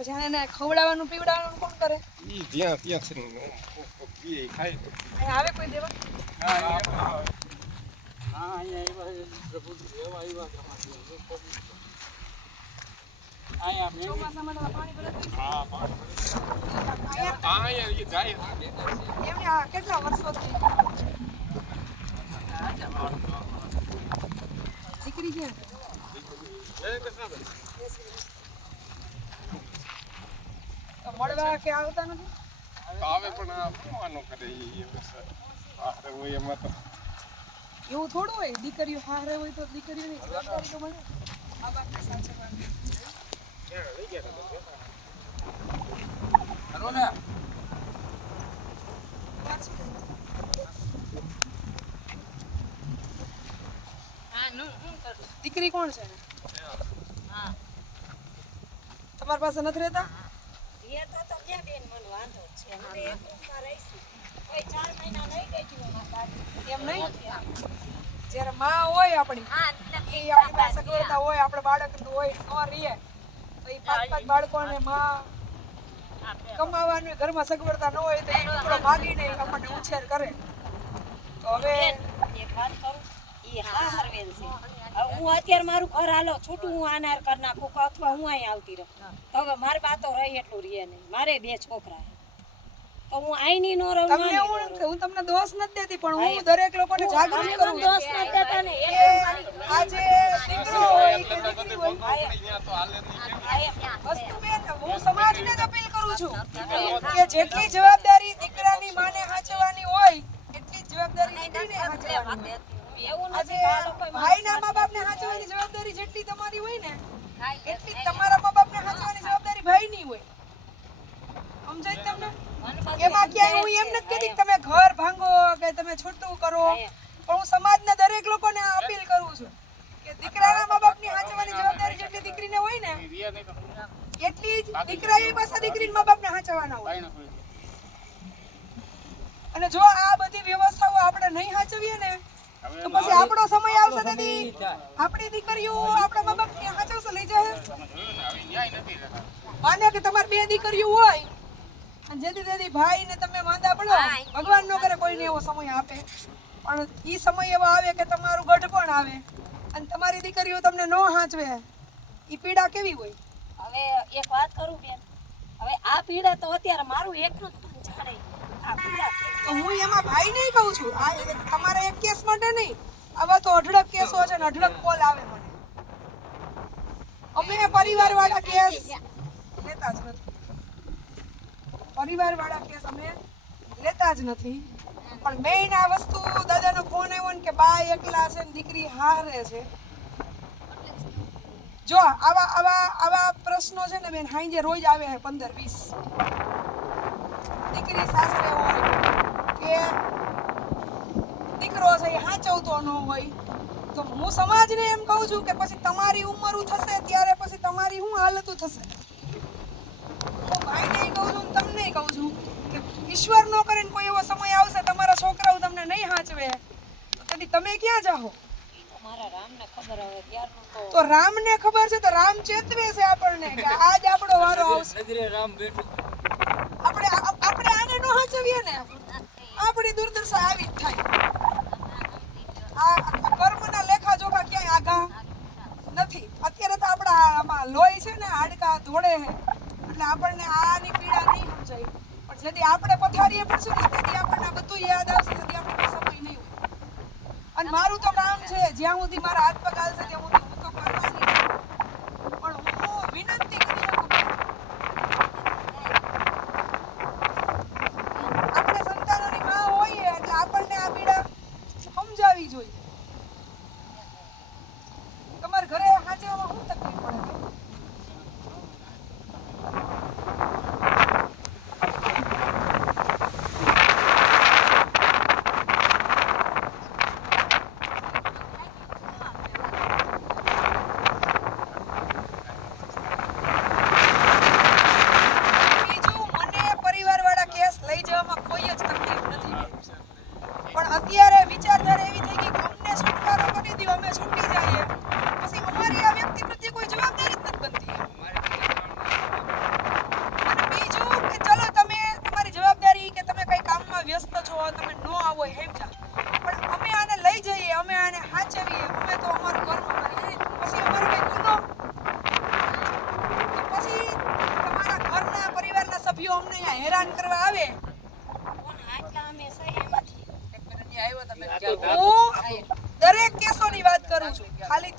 પછી એને ખવડાવવાનું પીવડાવવાનું કોણ કરે? ઈ જ્યાં ત્યાં છે ને ઈ ખાય. અહીંયા આવે કોઈ દેવા? હા અહીંયા આવ્યા પ્રભુ દેવા આવ્યા અહીંયા ચોમાસામાં તો પાણી ભરે તો હા પાણી અહીંયા ઈ જાય એમને આ કેટલા વર્ષોથી દીકરી ક્યાં છે? તો મળવા કે આવતા નથી? આવે પણ આ ભણવાનું કરે ઈ આખરે હોય એમાં તો એવું થોડું હોય, દીકરીઓ હારે હોય તો દીકરીઓની જવાબદારી તો બને. આ બાપને સાચવવાની. હાલો ને દીકરી કોણ છે? તમારી પાસે નથી રહેતા? એમ નહીં, જ્યારે માં હોય આપણી એ આપણી પાસે સગવડતા હોય, આપણે બાળક હોય ન રહીએ તો એ 5 બાળકોને માં કમાવાનું ઘરમાં સગવડતા ન હોય તો એ દીકરો ભાગીને આપણને ઉછેર કરે. તો હવે એક વાત કરું, ઈ હા હરવેલ છે. હવે હું અત્યારે મારું ઘર હાલો છૂટું હું આનાર કરી નાખું અથવા હું અહીં આવતી રહું તો હવે મારી બાતો રહી એટલું રહે નહીં. મારે 2 છોકરા તો હું આઈની નો રહું. તમને હું તમને દોષ નથી દેતી, પણ હું દરેક લોકોને જાગૃત કરું છું. દોષ નથી દેતા ને આજે દીકરો હોય કે દીકરી હોય, અહીંયા તો હાલે નહીં વસ્તુ બેન, હું સમાજને જ અપીલ કરું છું કે જેટલી જવાબદારી દીકરાની માને સાચવવાની હોય એટલી જ જવાબદારી દીકરીને સાચવવાની. એવું આજે નથી આ લોકો ભાઈના મા બાપને સાચવવાની જવાબદારી જેટલી તમારી હોય ને એટલી જ તમારા મા બાપને સાચવવાની જવાબદારી ભાઈની હોય. સમજાય તમને? એમાં ક્યાંય હું એમ નથી કહેતી કે તમે ઘર ભાંગો કે તમે છૂટું કરો, પણ હું સમાજના દરેક લોકોને આ અપીલ કરું છું કે દીકરાના મા બાપની સાચવવાની જવાબદારી જેટલી દીકરીને હોય ને એટલી જ દીકરાએ પાછા દીકરીના મા બાપને સાચવવાના હોય. અને જો આ બધી વ્યવસ્થાઓ આપણે નહીં સાચવીએ ને તો પછી આપણો સમય આવશે તેથી આપણી દીકરીઓ આપણા મા બાપને સાચવશે લઈ જાય. માને કે તમારી 2 દીકરીઓ હોય અને જેથી તેથી ભાઈ ને તમે માંદા પડો, ભગવાન ન કરે કોઈને એવો સમય આપે, પણ ઈ સમય એવો આવે કે તમારું ગઢપણ આવે અને તમારી દીકરીઓ તમને ન હાંચવે, ઈ પીડા કેવી હોય? હવે એક વાત કરું બેન, હવે આ પીડા તો અત્યારે મારું એકનું જ મન જાણે. આ પીડા તો હું એમાં ભાઈ નહીં કહું છું, આ તમારા એક કેસ માટે નહીં, આવા તો અઢળક કેસો છે ને અઢળક કોલ આવે મને. અમે પરિવારવાળા કેસ લેતા જ નથી, પરિવારવાળા કેસ અમે લેતા જ નથી. પણ મેઇન આ વસ્તુ દાદાનો ફોન આવ્યો ને કે બા એકલા છે ને દીકરી હારે છે. જો આવા પ્રશ્નો છે ને બેન હાંજે રોજ આવે છે 15-20. દીકરી સાસરે હોય કે દીકરો છે એ હાચવતો ન હોય તો હું સમાજને એમ કહું છું કે પછી તમારી ઉંમર થશે ત્યારે પછી તમારી શું હાલત થશે. હું ભાઈને કહું છું ને તમને કહું છું કે ઈશ્વર નો કરે ને કોઈ એવો સમય આવશે તમારા છોકરાઓ તમને નહીં હાચવે તો કદી તમે ક્યાં જાઓ? મારા રામને ખબર હવે ત્યારનું તો રામને ખબર છે તો રામ ચેતવે છે આપણને કે આજ આપણો વારો આવશે. નજરે રામ બેઠું આપણે આને નો હાચવીએ ને આપણી દુર્દશા આવી જ થાય. આ કર્મના લેખા જોખા ક્યાંય આઘા નથી. અત્યારે તો આપણા આમાં લોહી છે ને હાડકા ધોળે છે એટલે આપણને આની પીડા નહીં સમજાય, પણ જેથી આપણે પથારીએ પડશું ને તેથી આપણને આ બધું યાદ આવશે, તેથી આપણે કોઈ સમય નહીં હોય. અને મારું તો કામ છે જ્યાં સુધી મારા હાથ પગ હાલશે ત્યાં સુધી હું તો કરવાની છું. પણ હું વિનંતી કરી શકું કે આપણે સંતાનોની માં હોઈએ એટલે આપણને આ પીડા સમજાવી જોઈએ. તમારા ઘરે હાચવવામાં શું તકલીફ પડે?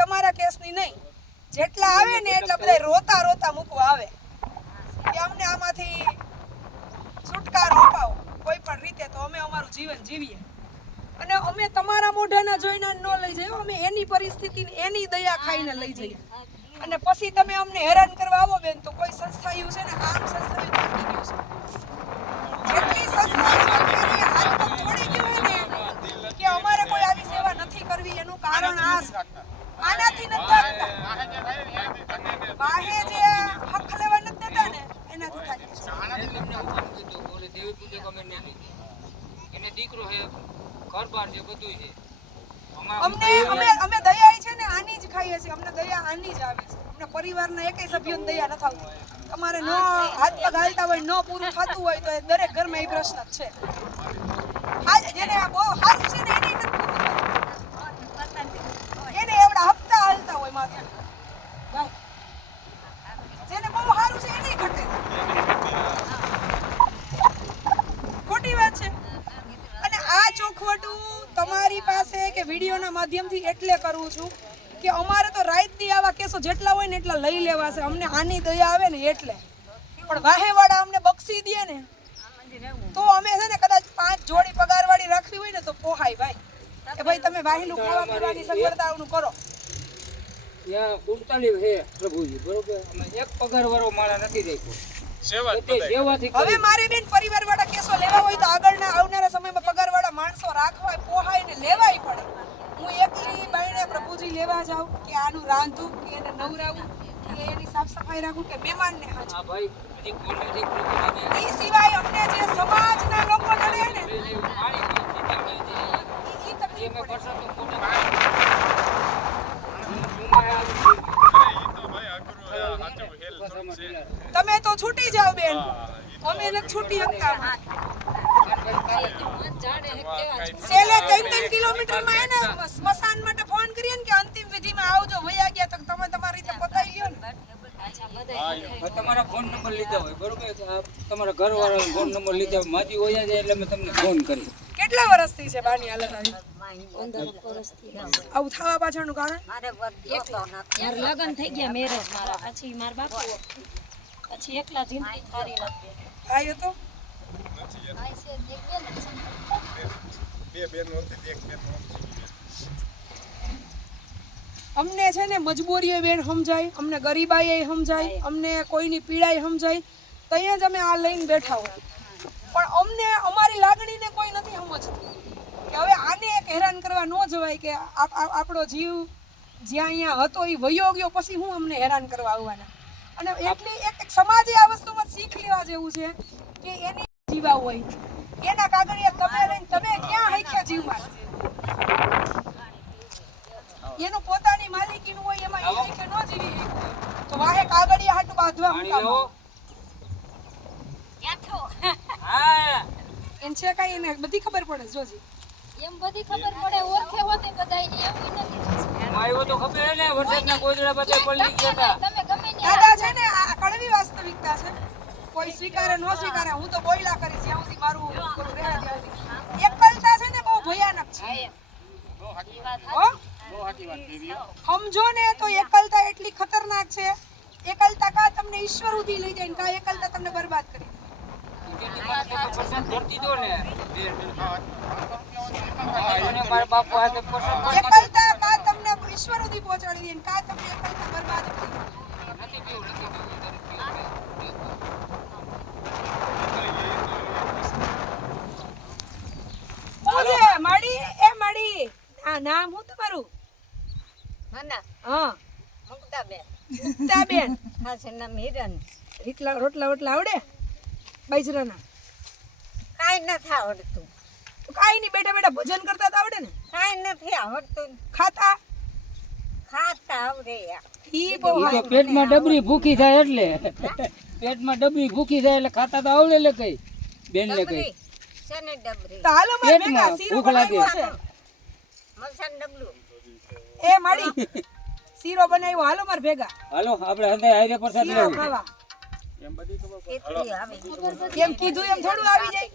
તમારા કેસની નહીં, જેટલા આવે ને એટલા બધા રોતા રોતા મૂકવા આવે કે અમને આમાંથી છુટકારો અપાવો કોઈ પણ રીતે, તો અમે અમારું જીવન જીવીએ. અને અમે તમારા મોઢાના જોઈને ન લઈ જઈએ, અમે એની પરિસ્થિતિને એની દયા ખાઈને લઈ જઈએ. અને પછી તમે અમને હેરાન કરવા આવો બેન, તો કોઈ સંસ્થાયું છે ને, આમ સંસ્થાયું થાકી ગયું છે. જેટલી સંસ્થાઓ છે અત્યારે હાથ પગ છોડી ગયો હોય ને કે અમારે કોઈ આવી સેવા નથી કરવી, એનું કારણ આ છે. આનાથી નથી થાકતા, બાહે જે હક લેવા નથી દેતા ને એનાથી થાકી છે. એને દીકરો છે, ઘર-બાર છે, બધું છે. અમે દયા છે ને આની જ ખાઈએ છીએ, અમને દયા આની જ આવે છે. અમને પરિવારના એકેય સભ્યોને દયા નથી આવતી. તમારે નો હાથ પગ હાલતા હોય, નો પૂરું થતું હોય તો એ દરેક ઘરમાં એ પ્રશ્ન જ છે. જેને આ બહુ સારું છે ને એની નથી પૂરું થતું. એને એવડા હપ્તા હાલતા હોય માથે. જેને બહુ સારું છે એની ઘટે. ખોટી વાત છે. અને આ ચોખવટું તમારી પાસે કે વિડીયોના માધ્યમથી એટલે કરું છું કે અમારે તો રાતથી આવા કેસો જેટલા હોય ને એટલા લઈ લેવા છે. અમને આની દયા આવે ને એટલે. પણ વાહેવાળા અમને બક્ષી દે ને તો અમે છે ને કદાચ 5 જોડી પગારવાળી રાખવી હોય ને તો પોહાય ભાઈ કે ભાઈ તમે વાહેલું ખાવા પીવાની સગવડતાઓનું કરો. ત્યાં 45 છે પ્રભુજી, બરોબર. અમે એક પગારવાળો માણસ નથી રાખ્યો. સેવાથી હવે મારે બેન પરિવારવાળા કેસો લેવા હોય તો આગળના આવનારા સમયમાં પગારવાળા માણસો રાખવા પોહાય ને લેવાય પડે. હું એકલી બાયણે પ્રભુજી લેવા જાઉં કે આનું રાંધું કે એને નવરાવું કે એની સાફ સફાઈ રાખું કે મહેમાનને હાજર. હા ભાઈ, હજી કોને જે પ્રભુજી એ સિવાય અમને જે સમાજના લોકો નડે ને પાણી ઈ તકલીફ મેં પડે. વરસાદનો ફોટો તમે તો છૂટી જાઓ બેન, અમે નથી છૂટી શકતા. છેલ્લે 3 કિલોમીટરમાં હે ને સ્મશાન માટે ફોન કરીએ ને કે અંતિમ વિધિમાં આવજો, વયા ગયા તો તમે તમારી રીતે પતાવી લ્યો ને. તમારા ફોન નંબર લીધા હોય, બરોબર. આ તમારા ઘરવાળાનો ફોન નંબર લીધા હોય, માજી વયા જાય એટલે મેં તમને ફોન કર્યો. કેટલા વર્ષથી છે બાની હાલત આવી? આવું થવા પાછળનું કારણ? મારા લગ્ન થઈ ગયા, મેરેજ મારા, પછી મારા બાપુ, પછી એકલા જિંદગી સારી નથી. ભાઈ હતો બે બેનો હતી, એક બેન અમને છે ને મજબૂરીએ બેન સમજાય, અમને ગરીબાઈ સમજાય, અમને કોઈની પીડાઈ સમજાય, ત્યાં જ અમે આ લઈને બેઠા હોય. પણ અમને અમારી લાગણીને કોઈ નથી સમજતું કે હવે આને એક હેરાન કરવા ન જવાય કે આપણો જીવ જ્યાં અહીંયા હતો એ વયો ગયો, પછી હું અમને હેરાન કરવા આવવાના. અને એટલી એક સમાજે આ વસ્તુમાં શીખ લેવા જેવું છે કે એની જીવા હોય એના કાગળિયા તમે લઈને તમે ક્યાં હૈખ્યા જીવમાં, એનું પોતાની માલિકીનું હોય એમાં એ હૈખે ન જીવી શકે તો વાહે કાગળિયા હાટુ બાંધવા પાણી લેવો. હા એન છે કાઈ એને બધી ખબર પડે જોજી. એમ બધી ખબર પડે, ઓળખે હોતે બધાયને, એવું નથી. માયો તો ખબર હે ને, વરસાદના ગોદડા બધા પલળી ગયા હતા. તમે ગમે ને દાદા છે ને આ કડવી વાસ્તવિકતા છે, કોઈ સ્વીકારે ન સ્વીકારે, હું તો બોયલા કરીશ જ્યાં સુધી મારું બધું રહે ત્યાં સુધી. એકલતા છે ને બહુ ભયાનક છે. હો? સમજો ને તો એકલતા એટલી ખતરનાક છે. એકલતા કા તમને ઈશ્વર સુધી લઈ જાય ને કા એકલતા તમને બરબાદ કરી દે. વરસાદ ભરતી દો ને. અને મારા બાપુ હાથે વરસાદ એકલતા કા તમને ઈશ્વર સુધી પહોંચાડી દે ને કા તમને એકલતા બરબાદ કરી દે. નથી પીવું, નથી ઓજે માડી એ માડી આ નામ હું તમારું? માના હા મુક્તાબેન, મુક્તાબેન. હા છે નામ હિરન. રીતલા રોટલા વટલા આવડે બાજરાના? કાંઈ નથી આવડતું, તો કાઈ નહીં, બેઠા બેઠા ભજન કરતા તો આવડે ને? કાંઈ નથી આવડતું. ખાતા ખાતા આવડે યાર. ઈ બહુ ઈ તો સારું. પેટમાં ડબરી ભૂખી થાય એટલે પેટમાં ડબરી ભૂખી થાય એટલે ખાતા તો આવડે લે કઈ બેન ને કઈ ડબરી શેની ડબરી? તો હાલો મારે પેટમાં ભેગા શીરો ભૂખ લાગે. બનાવ્યો છે. મસાન ડબલું. એ માડી શીરો બનાવ્યો, હાલો મારે ભેગા હાલો આપણે હંધાય હારે પ્રસાદ શીરો લેવું. ખાવા. કેટલી આવી એમ કીધું એમ થોડું આવી જાય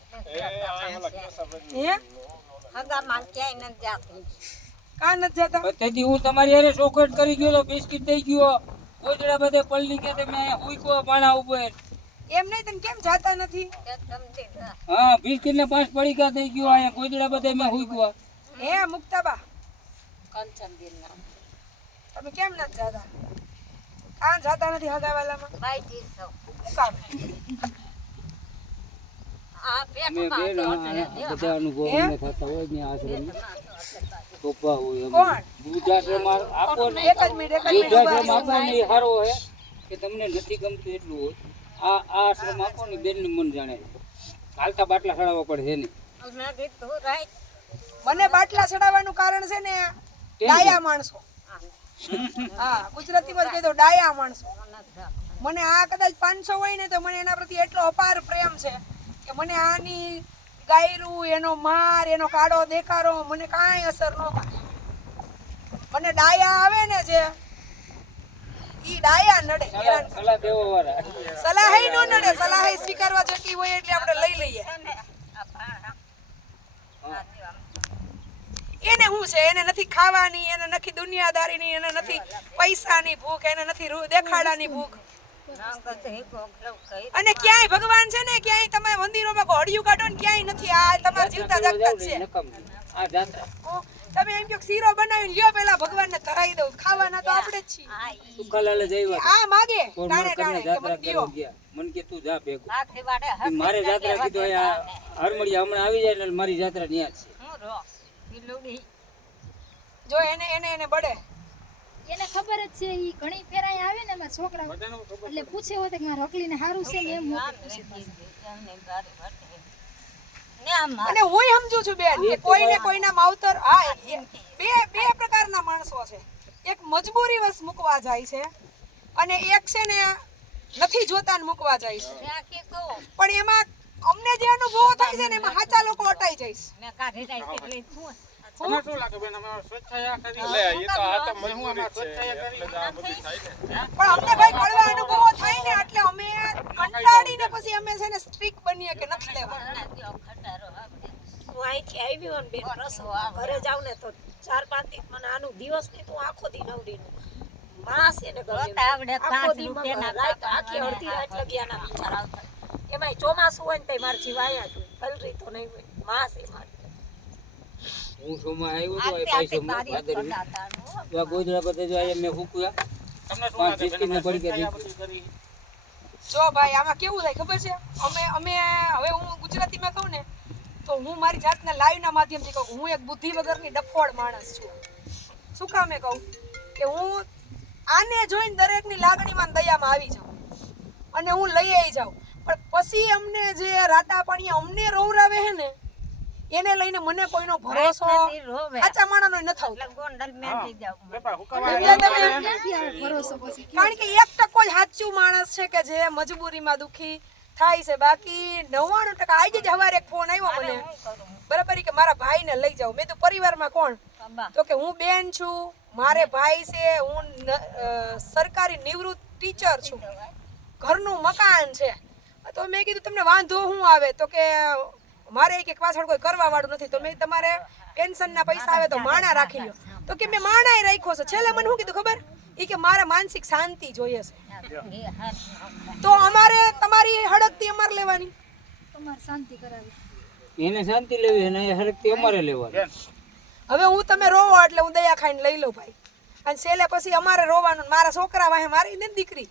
હે? હગામાં ક્યાંય નથી જાતું. કાં નથી જતા? તેથી હું તમારી હારે ચોખવટ કરી ગયો, બિસ્કિટ દઈ ગયો, ગોદડા બધે પલળી ગયા, તમે અહીંયા હુંકવા પાણા ઉપર. એમ નહીં, તમે કેમ જાતા નથી? હા, બિસ્કિટ ને 5 પડીકા દઈ ગયો, અહીંયા ગોદડા બધે મેં હુંકવા. હે મુક્તાબા, કંચનબેન નામ તમે કેમ નથી જાતા? કાં જાતા નથી હગાવાલામાં? શું કામ? અમે બેન આ બધા અનુભવ અમને થતા હોય ને આશ્રમ કોપા હોય કોણ? વૃદ્ધાશ્રમ આપો ને, એક જ મિનિટ, એક જ મિનિટ વૃદ્ધાશ્રમ ઉભા આપો ને એ સારો હોય કે તમને નથી ગમતું એટલું હોય. આ આશ્રમ આપો ને બેન મન જાણે હાલતા બાટલા ચડાવવા પડે છે ને. મને બાટલા ચડાવવાનું કારણ છે ને ડાયા માણસો. હા, ગુજરાતીમાં જ કહી દો, ડાયા માણસો. મને આ કદાચ 500 હોય ને તો મને એના પ્રત્યે એટલો અપાર પ્રેમ છે કે મને આની ગાયરું, એનો માર, એનો કાળો દેખાડો મને કાંઈ અસર ન કરે. મને ડાયા આવે ને જે ઈ ડાયા નડે. હેરાન કરે. સલાહ દેવા વાળા સલાહે નો નડે, સલાહે સ્વીકારવા જેટલી હોય એટલે આપણે લઈ લઈએ. એને શું છે, એને નથી ખાવાની, એને નથી દુનિયાદારીની, એને નથી પૈસાની ભૂખ, એને નથી દેખાડાની ભૂખ. અને ક્યાંય ભગવાન છે ને, ક્યાંય તમે મંદિરોમાં ઘોડિયું કાઢો ને ક્યાંય નથી. આ તમારા જીવતા જાગતા જ છે. આ જાત્રા ઓ, તમે એમ કહો શીરો બનાવીને લ્યો, પેલા ભગવાનને ધરાઈ દઉં, ખાવાના તો આપણે જ છીએ. સુખાલાલે જઈ આ માગે ટાણે કરીને ટાણે કે જાત્રા મને દ્યો. કરવા ગયા. મને કે તું જા ભેગો. મારે જાત્રા કીધું અહીંયા હરમડિયા હમણાં આવી જાય એટલે મારી જાત્રા ન્યા જ છે. જો એને બળે. એને ખબર જ છે ઈ ઘણી ફેરાય આવે ને એમાં છોકરા એટલે પૂછે હોતે કે મારા હકલીને હારું છે ને એમ હોતે પૂછે. અને હું સમજુ છું બેન કે કોઈને કોઈના માવતર, હા, બે પ્રકારના માણસો છે. એક મજબૂરી વશ મૂકવા જાય છે અને એક છે ને નથી જોતા ને મૂકવા જાય છે. પણ એમાં અમને જે અનુભવ થાય છે ને એમાં સાચા લોકો અટાઈ જાય છે. તમે શું લાગે બેન, અમે સ્વચ્છાયા કરી એટલે એ તો આ તો મજબૂરી છે એટલે જ આ બધું થાય ને. પણ અમને ભાઈ કડવા અનુભવો થાય ને એટલે અમે કંટાળીને પછી અમે છે ને સ્ટ્રીક બનીએ કે નથી લેવા. હું અહીંથી આવી હોય ને બેન પ્રસવ ઘરે જાઉં ને તો 4-5 દિવસ મને આનું દિવસ નહીં તો આખો દી નવડીનું માસ એને ગમે આખો દી રાત આખી અડધી રાત લગી આના વિચાર આવતા. એમાંય ચોમાસું હોય ને તો મારે જીવાયા જ હોય, કલરી તો નહીં હોય, માસ એ મારે. હું સોમાં આવ્યો તો એ પૈસો ભાદર આ ગોદડા બધે જો અહીંયા મેં હુકુયા તમને શું 5 લાગે બિસ્કિટ ને પડી ગયા. જો ભાઈ આમાં કેવું થાય ખબર છે, અમે હવે હું ગુજરાતીમાં કહું ને તો હું મારી જાતને લાઈવના માધ્યમથી કહું, હું એક બુદ્ધિ વગરની ડફોડ માણસ છું. શું કામે કહું કે હું આને જોઈને દરેકની લાગણીમાં દયામાં આવી જાઉં અને હું લઈ આવી જાઉં. પણ પછી અમને જે રાતા પાણીએ અમને રોવરાવે છે ને એને લઈને મને કોઈનો ભરોસો સાચા માણસનો ન થાવ. ભરોસો પછી કારણ કે 1% જ સાચું માણસ છે કે જે મજબૂરીમાં દુખી થાય છે. બાકી 99% આજે જ હવારે એક ફોન આવ્યો મને, બરાબર, કે મારા ભાઈને લઈ જાવ. મેં તો પરિવારમાં કોણ? તો કે હું બેન છું, મારે ભાઈ છે, હું સરકારી નિવૃત્ત ટીચર છું, ઘરનું મકાન છે. તો મેં કીધું તમને વાંધો શું આવે? તો કે મારે એક પાછળ કોઈ કરવા વાળું નથી. તો મેં તમારે પેન્શનના પૈસા આવે તો માણા રાખી લ્યો. તો કે મેં માણાય રાખ્યો છે. છેલ્લે મને શું કીધું ખબર? એ કે મારે માનસિક શાંતિ જોઈએ છે. તો અમારે તમારી હડકતી અમારે લેવાની. તમારે શાંતિ કરાવી. એને શાંતિ લેવી અને એ હરકતી અમારે લેવાની. હવે હું તમે રોવો એટલે હું દયા ખાઈને લઈ લઉં ભાઈ, અને છેલ્લે પછી અમારે રોવાનું. મારા છોકરા વાહે મારી ને દીકરી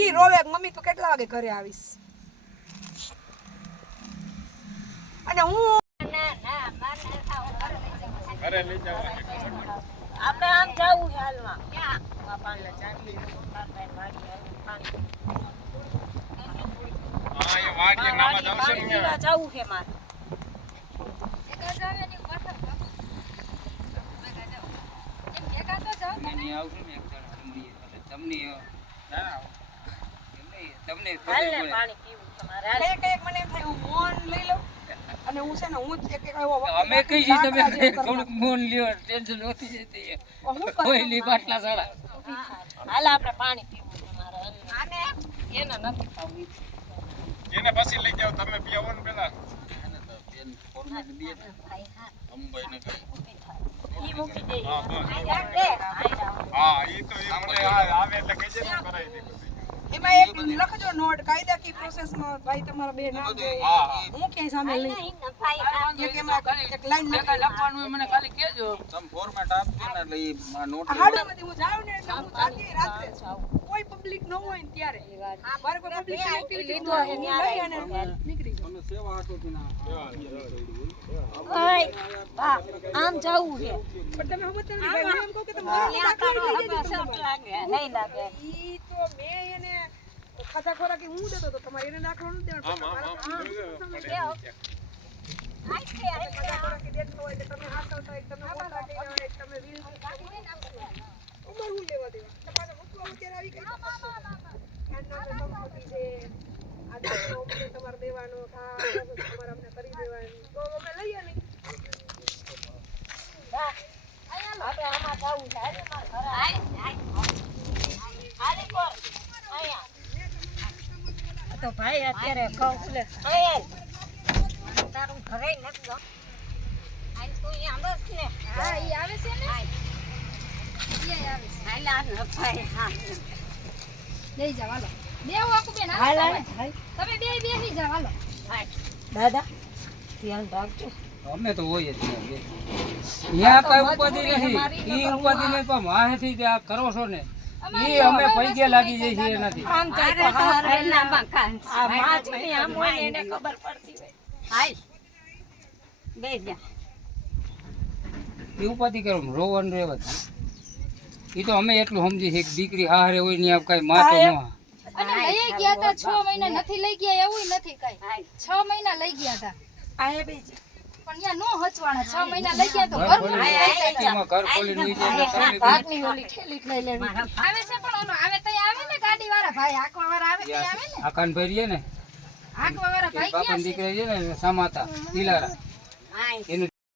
ઈ રોવે મમ્મી તું કેટલા વાગે ઘરે આવીશ. અને હું ઘરે લઈ જાવ. આપણે આમ જાવું છે હાલમાં હા એ વાડીએ નામાં જાવ છે ને પીવા જાવું છે મારે. ભેગા જાવ એની પાછળ ભાગો. એમ ભેગા તો જાવ તમે નહીં આવશો ને એક દાડો હરમડિયા એટલે તમને ના તમને હાલ ને ખબર પડે. પાણી પીવું તમારે હાલ. કઈક મને એમ થાય હું મોન લઈ લઉં અને હું છે ને હું જ એક એવો વખત અમે કઈ છીએ તમે લાકડા જેવું કરી થોડુંક મોન લ્યો, ટેન્શન ઓછી જતી છે. નાખું. હું કરું? કોઈ નહીં બાટલા સાડા. હાલ આપણે પાણી પીવું તમારે આને એને નથી ખાવું. એને પછી લઈ જાવ તમે પીવો ને પેલા. ઈ મૂકી દે હા, બસ. હા હા, ઈ તો ઈ મને આવે એટલે કહેજે ને કરાવી દે બધું. એમાં એક લખજો નોટ કાયદાકીય પ્રોસેસમાં ભાઈ તમારા બે નામ જોઈએ. હા, હા. હું ક્યાંય સામે લઈ એક એમાં એક લાઈન લખવાનું મને ખાલી કહેજો. તમે ફોર્મેટ આપજો ને એટલે ઈ આ નોટ હાડમાંથી હું જાઉં ને એટલે હું જાતી રાત્રે જ કોઈ પબ્લિક ન હોય ને ત્યારે મારે કોઈ પબ્લિક એક્ટિવિટી ન હોય હું લઈ અને નીકળી જાઉં. તમે સેવા હાટુથી ના આમ જવું છે પણ તમે સમજતા નથી ભાઈ, હું એમ કહું કે તમે બરાબર દાખલો લઈ જજો તમે ભાઈ. નહીં લાગે ઈ તો મેં એને ખાધા ખોરાકી હું દેતો તો તમારે એને દાખલો નથી દેવાનો. આમ, આમ, આમ. ખાધા ખોરાકી દેતો હોય તો તમે હાથવતા હોય, તમે મોટા કર્યા હોય, તમે વીલ ઉંમર હું લેવા દેવા તમારે મૂકવા અત્યારે આવી ગઈ એમનો સંપત્તિ છે આ દાખલો અમને તમારે દેવાનો આ તમારે અમને કરી દેવાનું તો અમે લઈએ નહીં. આપણે આમાં જવું છે હાલે મારા ઘરે હાલે કોર અહીંયા તો ભાઈ અત્યારે કહું લે તારું ઘરે નથી ગયો આઈ તો અહીંયા આમ જ ને હા ઈ આવે છે ને ઈ આવે છે હાલે આ ભાઈ હા લઈ જાવ હાલો બેહો આકુ બેન હાલ હાલો હાલ તમે બે બેસી જાવ હાલો દાદા ધ્યાન રાખજો અમે તો હોય જ ત્યાં કઈ ઉપાધિ નથી ઈ ઉપાધિ નહીં પણ માહેથી જે આ કરો છો ને ઈ અમે પૈકે લાગી જઈએ છીએ એનાથી આમ જાય તો હાર એના મકાન આ માં છે આમ હોય ને એને ખબર પડતી હોય હાલ બે જા ઈ ઉપાધિ કરો રોવાનું રહેવા દે. ઈ તો અમે એટલું સમજી છે કે દીકરી હારે હોય ને આમ કઈ માતો ન અને લઈ ગયા હતા 6 મહિના નથી લઈ ગયા એવું નથી કઈ હાલ 6 મહિના લઈ ગયા હતા આયા બે જા પણ ત્યાં નો હચવાના 6 મહિના લઈ ગયા તો ઘર ઘર માં એમાં ઘર ખોલી નહીં જાય એટલે તકલીફ ભાગની ઓલી ઠેલી લઈ લેવી આવે છે પણ ઓલો આવે તો આવે ને ગાડી વાળા ભાઈ આંકવા વાળા આવે તો આવે ને આખાન ભરીએ ને આંકવા વાળા ભાઈ બાપન ક્યાં છે દીકરા છે ને સામાતા દિલારા હાય એનું